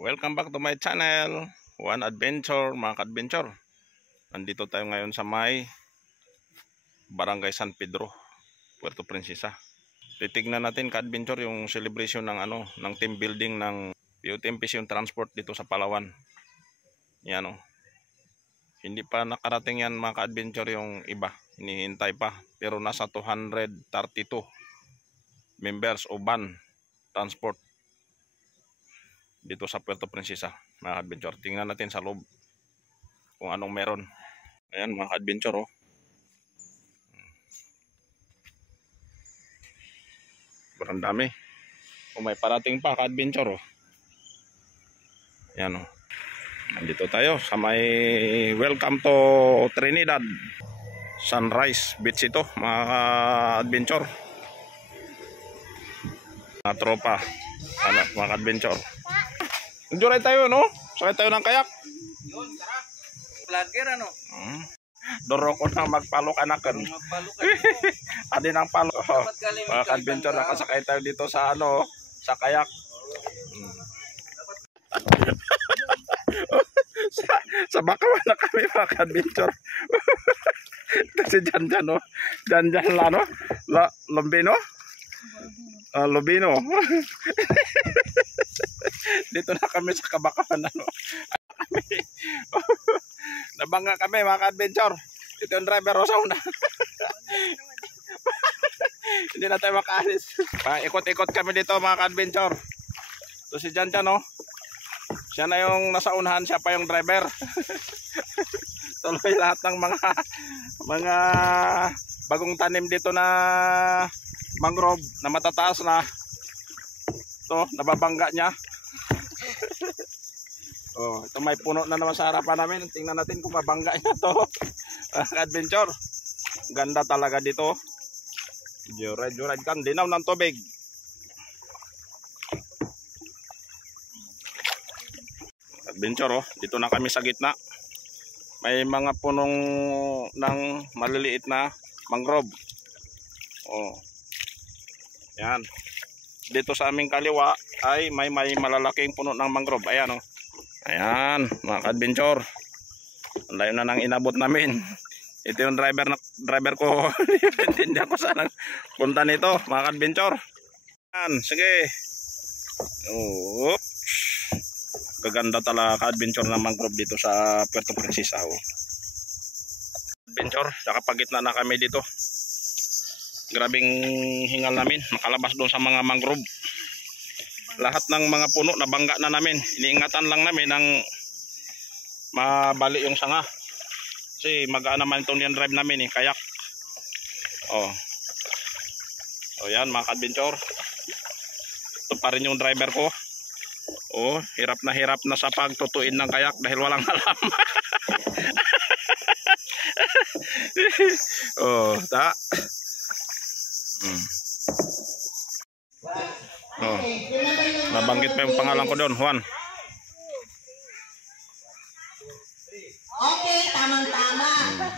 Welcome back to my channel, One Adventure, mga ka-adventure. Nandito tayo ngayon sa may Barangay San Pedro, Puerto Princesa. Titignan natin, ka-adventure, yung celebration ng ng team building ng PUTMPC yung transport dito sa Palawan. Yan Hindi pa nakarating yan, mga ka-adventure, yung iba. Hinihintay pa. Pero nasa 232 members o van transport dito sa Puerto Princesa, mga adventure. Tingnan natin sa loob kung anong meron. Ayan, mga adventure. Sobrang dami. Kung may parating pa, ka-adventure. Ayan Nandito tayo sa may Welcome to Trinidad Sunrise Beach ito, mga adventure. Mga tropa, mga adventure. Enjoy tayo, sakay tayo ng kayak. Yun, tara. Vlogger, Doro ko na magpalok-anakan. Adi ng palo. Mga adventure, nakasakay tayo dito sa sa kayak. sa Bakawan na kami, mga adventure. Kasi dyan, Lombino. Lubino. Dito na kami sa Kabakawan. Nabangga kami, mga adventure. Ito yung driver o sauna. Hindi na tayo makaalis. Ikot-ikot kami dito, mga adventure. So si Jan, siya na yung nasa unahan, siya pa yung driver. Tuloy lahat ng mga bagong tanim dito na mangrove na matataas na. Nababangga niya. Ito may puno na naman sa harapan namin. Tingnan natin kung mabangga niya to. Adventure. Ganda talaga dito. Joyride kan. Dinaw ng tubig. Adventure, dito na kami sa gitna. May mga punong ng maliliit na mangrove. Yan. Dito sa aming kaliwa ay may malalaking puno ng mangrove. Ayan Ayan, mga adventure. Ang layo na nang inabot namin. Ito yung driver ko. Hindi ako saan punta nito, mga adventure. Ayan, sige. Kaganda talaga, ka-adventure ng mangrove dito sa Puerto Princesa. Adventure, nakapagitna na kami dito. Grabing hingal namin, makalabas doon sa mga mangrove. Lahat ng mga puno nabangga na namin. Iniingatan lang namin ng mabali yung sanga. Kasi magaan naman itong drive namin kayak. Yan, mga adventure. Ito pa rin yung driver ko. Hirap na sa pagtutuin ng kayak dahil walang alam. Nabanggit pa yung pangalan ko doon, Juan. Okay, tamang-tama.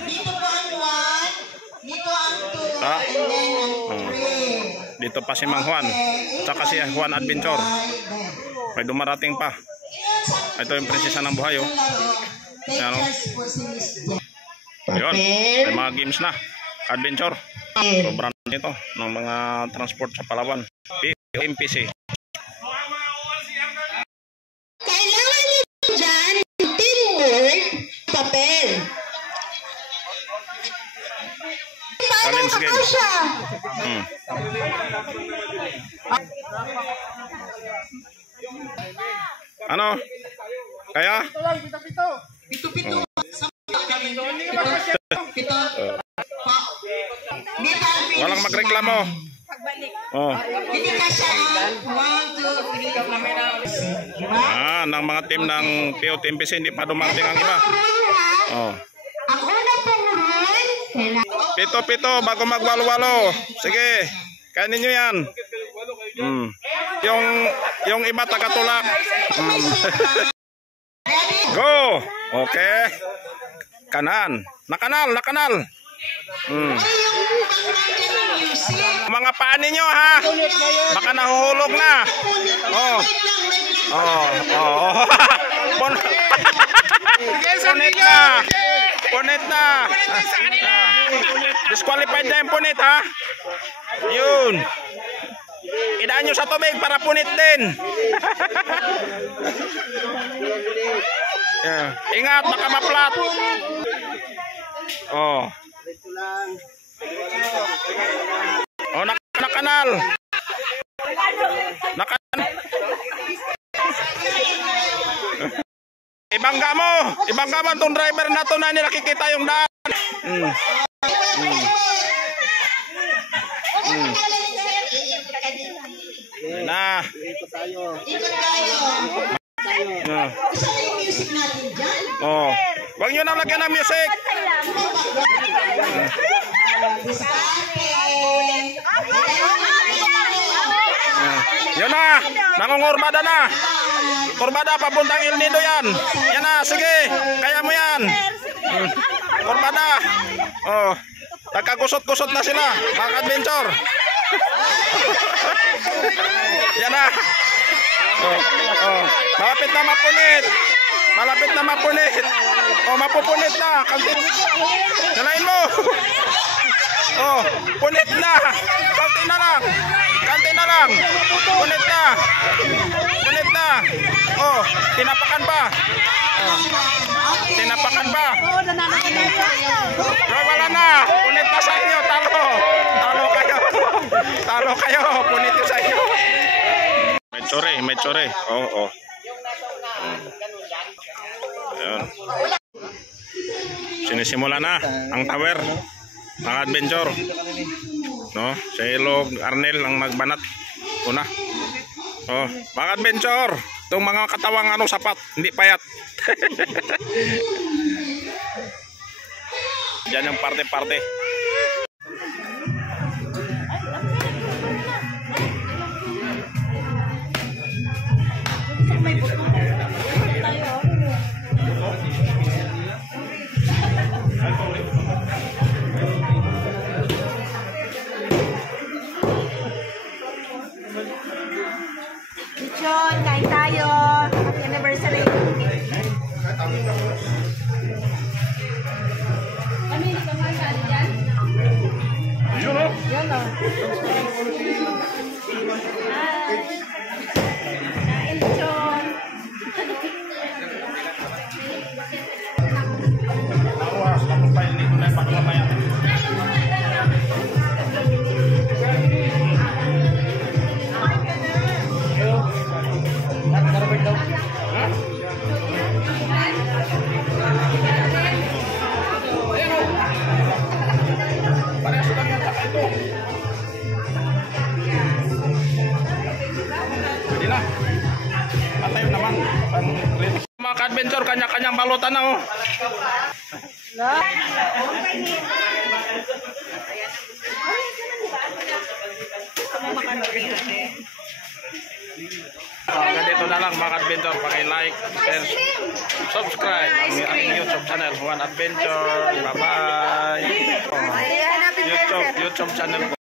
Dito po ang 1, dito ang 2, and then ang 3. Dito pa si Mang Juan, tsaka si Juan Adventure. May dumarating pa. Ito yung prinsesa ng buhay. Ayun, may mga games na. Adventure. Sobrang nito ng mga transport sa Palawan. PUTMPC. Kailangan nito dyan, teamwork, papel. Challenge game. Kaya? Pito. Walang magreklamo. Hindi ka siya 1, 2, 3. Ng mga team ng PUTMPC hindi pa dumating ang iba. Ako na pong rule. Pito bago magwalo-walo. Sige, kainin nyo yan. Yung iba taga-tulak. Go! Okay. Kanan. Nakanal. Mga paa ninyo, ha? Baka nahuhulog na. Oh, oh. Punit na. Punit na. Disqualified na yung punit, ha? Yun. Idaan nyo sa tubig para punit din. Yeah. Ingat, baka maplat. Oh. Oh, nakanal. Ibangga mo itong driver na to na nakikita yung daan. Na. Oh, wag nyo na lagyan ng music. Yun na, nangungurbada na. Kurbada papuntang El Nido yan. Yan na, sige, kaya mo yan. Kurbada. Oh, nagkagusot-gusot na sila, mga adventure. Yan na. Oh, oh, malapit na mapunit. Malapit na mapunit. Oh, mapupunit na. Dalain mo. Oh, punit na. Kanti na lang. Kanti na lang. Punit na. Punit na. Oh, tinapakan pa. Oh, tinapakan pa. Oh, wala na. Punit na sa inyo. Talo. Talo kayo. Talo kayo. Punit yung sa inyo. May tsure. Oh, oh. Ayun. Sinisimula na ang tower, mga adventure. No, si Ilog Arnel ang nagbanat una. Oh, mga adventure, itong mga katawang sapat, hindi payat. Diyan yung parte-parte. John, kain tayo. Happy anniversary. Kami, hindi ka makasali dyan? Yun o. Yun o. Kain, John. Mga adventure, kanya-kanyang balutan na oh. Ganito na lang mga adventure, paki-like, share, subscribe ang YouTube channel Juan Adventure. Bye bye. YouTube channel ko.